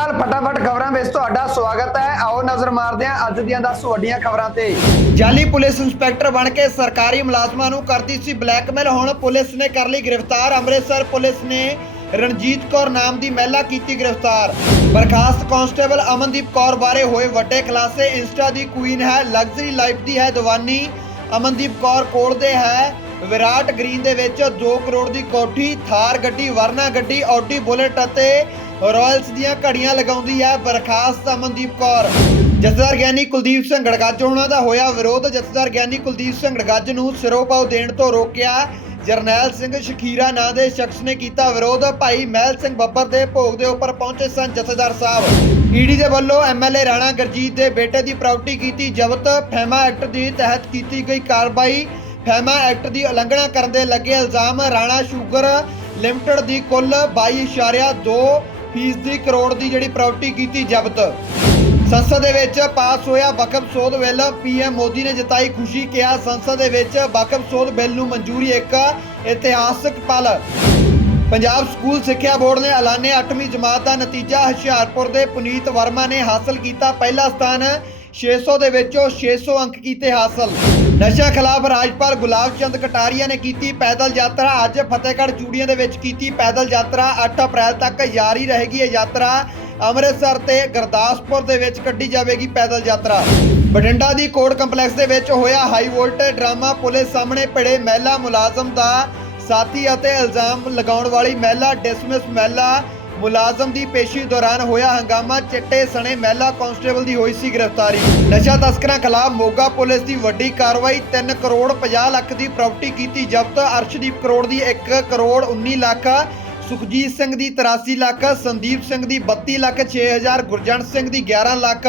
ਅਕਾਲ ਫਟਾਫਟ ਖਬਰਾਂ ਵਿੱਚ ਤੁਹਾਡਾ ਸਵਾਗਤ ਹੈ। ਆਓ ਨਜ਼ਰ ਮਾਰਦੇ ਹਾਂ ਅੱਜ ਦੀਆਂ 10 ਵੱਡੀਆਂ ਖਬਰਾਂ ਤੇ। ਜਾਲੀ ਪੁਲਿਸ ਇੰਸਪੈਕਟਰ ਬਣ ਕੇ ਸਰਕਾਰੀ ਮੁਲਾਜ਼ਮਾਂ ਨੂੰ ਕਰਦੀ ਸੀ ਬਲੈਕਮੇਲ। ਹੁਣ ਪੁਲਿਸ ਨੇ ਕਰ ਲਈ ਗ੍ਰਿਫਤਾਰ। ਅੰਮ੍ਰਿਤਸਰ ਪੁਲਿਸ ਨੇ ਰਣਜੀਤ ਕੌਰ ਨਾਮ ਦੀ ਮਹਿਲਾ ਕੀਤੀ ਗ੍ਰਿਫਤਾਰ। ਬਰਖਾਸਤ ਕਾਂਸਟੇਬਲ ਅਮਨਦੀਪ ਕੌਰ ਬਾਰੇ ਹੋਏ ਵੱਡੇ ਖੁਲਾਸੇ। ਇੰਸਟਾ ਦੀ ਕੁਈਨ ਹੈ, ਲਗਜ਼ਰੀ ਲਾਈਫ ਦੀ ਹੈ ਦੀਵਾਨੀ। ਅਮਨਦੀਪ ਕੌਰ ਕੋਲ ਦੇ ਹੈ, ਵਿਰਾਟ ਗ੍ਰੀਨ ਦੇ ਵਿੱਚ 2 ਕਰੋੜ ਦੀ ਕੋਠੀ, ਥਾਰ ਗੱਡੀ, ਵਰਨਾ ਗੱਡੀ, ਆਡੀ ਬੁਲਟ ਅਤੇ ਰਾਇਲਸ ਦੀਆਂ ਘੜੀਆਂ ਲਗਾਉਂਦੀ ਹੈ ਬਰਖਾਸਤ ਅਮਨਦੀਪ ਕੌਰ। ਜਥੇਦਾਰ ਗਿਆਨੀ ਕੁਲਦੀਪ ਸਿੰਘ ਗੜਗੱਜ ਉਹਨਾਂ ਦਾ ਹੋਇਆ ਵਿਰੋਧ। ਜਥੇਦਾਰ ਗਿਆਨੀ ਕੁਲਦੀਪ ਸਿੰਘ ਗੜਗੱਜ ਨੂੰ ਸਿਰੋਪਾਉ ਦੇਣ ਤੋਂ ਰੋਕਿਆ। ਜਰਨੈਲ ਸਿੰਘ ਸ਼ਖੀਰਾ ਨਾਂ ਦੇ ਸ਼ਖਸ ਨੇ ਕੀਤਾ ਵਿਰੋਧ। ਭਾਈ ਮਹਿਲ ਸਿੰਘ ਬੱਬਰ ਦੇ ਭੋਗ ਦੇ ਉੱਪਰ ਪਹੁੰਚੇ ਸਨ ਜਥੇਦਾਰ ਸਾਹਿਬ। ਈਡੀ ਦੇ ਵੱਲੋਂ ਐਮਐਲਏ ਰਾਣਾ ਗਰਜੀਤ ਦੇ ਬੇਟੇ ਦੀ ਪ੍ਰਾਪਰਟੀ ਕੀਤੀ ਜ਼ਬਤ। ਫੈਮਾ ਐਕਟ ਦੇ ਤਹਿਤ ਕੀਤੀ ਗਈ ਕਾਰਵਾਈ। ਫੈਮਾ ਐਕਟ ਦੀ ਉਲੰਘਣਾ ਕਰਨ ਦੇ ਲੱਗੇ ਇਲਜ਼ਾਮ। ਰਾਣਾ ਸ਼ੂਗਰ ਲਿਮਟਿਡ ਦੀ ਕੁੱਲ 22.2 ਫੀਸਦੀ ਕਰੋੜ ਦੀ ਜਿਹੜੀ ਪ੍ਰਾਪਰਟੀ ਕੀਤੀ ਜ਼ਬਤ। ਸੰਸਦ ਦੇ ਵਿੱਚ ਪਾਸ ਹੋਇਆ ਵਕਫ ਸੋਧ ਬਿੱਲ ਪੀਐਮ ਮੋਦੀ ਨੇ ਜਤਾਈ ਖੁਸ਼ੀ ਕਿਹਾ, ਸੰਸਦ ਦੇ ਵਿੱਚ ਵਕਫ ਸੋਧ ਬਿੱਲ ਨੂੰ ਮਨਜ਼ੂਰੀ ਇੱਕ ਇਤਿਹਾਸਕ ਪਲ। ਪੰਜਾਬ ਸਕੂਲ ਸਿੱਖਿਆ ਬੋਰਡ ਨੇ ਐਲਾਨੇ 8ਵੀਂ ਜਮਾਤ ਦਾ ਨਤੀਜਾ, ਹੁਸ਼ਿਆਰਪੁਰ ਦੇ ਪੁਨੀਤ ਵਰਮਾ ਨੇ ਹਾਸਲ ਕੀਤਾ ਪਹਿਲਾ ਸਥਾਨ। 600 ਦੇ ਵਿੱਚੋਂ 600 ਅੰਕ ਕੀਤੇ ਹਾਸਲ। ਨਸ਼ਾ ਖਿਲਾਫ ਰਾਜਪਾਲ ਗੁਲਾਬ ਚੰਦ ਕਟਾਰੀਆ ਨੇ ਕੀਤੀ ਪੈਦਲ ਯਾਤਰਾ। ਅੱਜ ਫਤਿਹਗੜ੍ਹ ਚੂੜੀਆਂ ਦੇ ਵਿੱਚ ਕੀਤੀ ਪੈਦਲ ਯਾਤਰਾ। 8 ਅਪ੍ਰੈਲ ਤੱਕ ਜਾਰੀ ਰਹੇਗੀ ਇਹ ਯਾਤਰਾ। ਅੰਮ੍ਰਿਤਸਰ ਤੇ ਗੁਰਦਾਸਪੁਰ ਦੇ ਵਿੱਚ ਕੱਢੀ ਜਾਵੇਗੀ ਪੈਦਲ ਯਾਤਰਾ। ਬਠਿੰਡਾ ਦੀ ਕੋਰਟ ਕੰਪਲੈਕਸ ਦੇ ਵਿੱਚ ਹੋਇਆ ਹਾਈ ਵੋਲਟੇਜ ਡਰਾਮਾ। ਪੁਲਿਸ ਸਾਹਮਣੇ ਭਿੜੇ ਮਹਿਲਾ ਮੁਲਾਜ਼ਮ ਦਾ ਸਾਥੀ ਅਤੇ ਇਲਜ਼ਾਮ ਲਗਾਉਣ ਵਾਲੀ ਮਹਿਲਾ, ਡਿਸਮਿਸ ਮਹਿਲਾ ਮੁਲਾਜ਼ਮ ਦੀ ਪੇਸ਼ੀ ਦੌਰਾਨ ਹੋਇਆ ਹੰਗਾਮਾ, ਚਿੱਟੇ ਸਣੇ ਮਹਿਲਾ ਕਾਂਸਟੇਬਲ ਦੀ ਹੋਈ ਸੀ ਗ੍ਰਿਫਤਾਰੀ। ਨਸ਼ਾ ਤਸਕਰਾਂ ਖਿਲਾਫ ਮੋਗਾ ਪੁਲਿਸ ਦੀ ਵੱਡੀ ਕਾਰਵਾਈ 3 ਕਰੋੜ 50 ਲੱਖ ਦੀ ਪ੍ਰਾਪਰਟੀ ਕੀਤੀ ਜ਼ਬਤ। ਅਰਸ਼ਦੀਪ ਕਰੋੜ ਦੀ 1 ਕਰੋੜ 19 ਲੱਖ, ਸੁਖਜੀਤ ਸਿੰਘ ਦੀ 83 ਲੱਖ, ਸੰਦੀਪ ਸਿੰਘ ਦੀ 32 ਲੱਖ 6000 ਗੁਰਜੰਟ ਸਿੰਘ ਦੀ 11 ਲੱਖ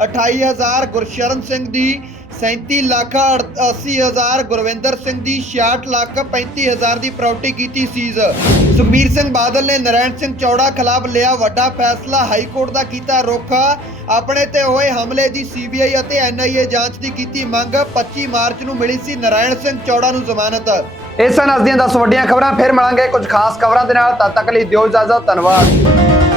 28000 ਗੁਰਸ਼ਰਨ ਸਿੰਘ ਦੀ 37 ਲੱਖ 80000 ਗੁਰਵਿੰਦਰ ਸਿੰਘ ਦੀ 66 ਲੱਖ 35000 ਦੀ ਪ੍ਰਾਪਰਟੀ ਕੀਤੀ ਸੀਜ਼। ਸੁਖਬੀਰ ਸਿੰਘ ਬਾਦਲ ਨੇ ਨਰੈਣ ਸਿੰਘ ਚੌੜਾ ਖਿਲਾਫ ਲਿਆ ਵੱਡਾ ਫੈਸਲਾ। ਹਾਈ ਕੋਰਟ ਦਾ ਕੀਤਾ ਰੁਖ। ਆਪਣੇ ਤੇ ਹੋਏ ਹਮਲੇ ਦੀ ਸੀਬੀਆਈ ਅਤੇ ਐਨਆਈਏ ਜਾਂਚ ਦੀ ਕੀਤੀ ਮੰਗ। 25 ਮਾਰਚ ਨੂੰ ਮਿਲੀ ਸੀ ਨਰੈਣ ਸਿੰਘ ਚੌੜਾ ਨੂੰ ਜ਼ਮਾਨਤ। ਇਹ ਸਨ ਅੱਜ ਦੀਆਂ 10 ਵੱਡੀਆਂ ਖਬਰਾਂ। ਫਿਰ ਮਿਲਾਂਗੇ ਕੁਝ ਖਾਸ ਖਬਰਾਂ ਦੇ ਨਾਲ। ਤਦ ਤੱਕ ਲਈ ਦਿਓ ਇਜਾਜ਼ਤ। ਧੰਨਵਾਦ।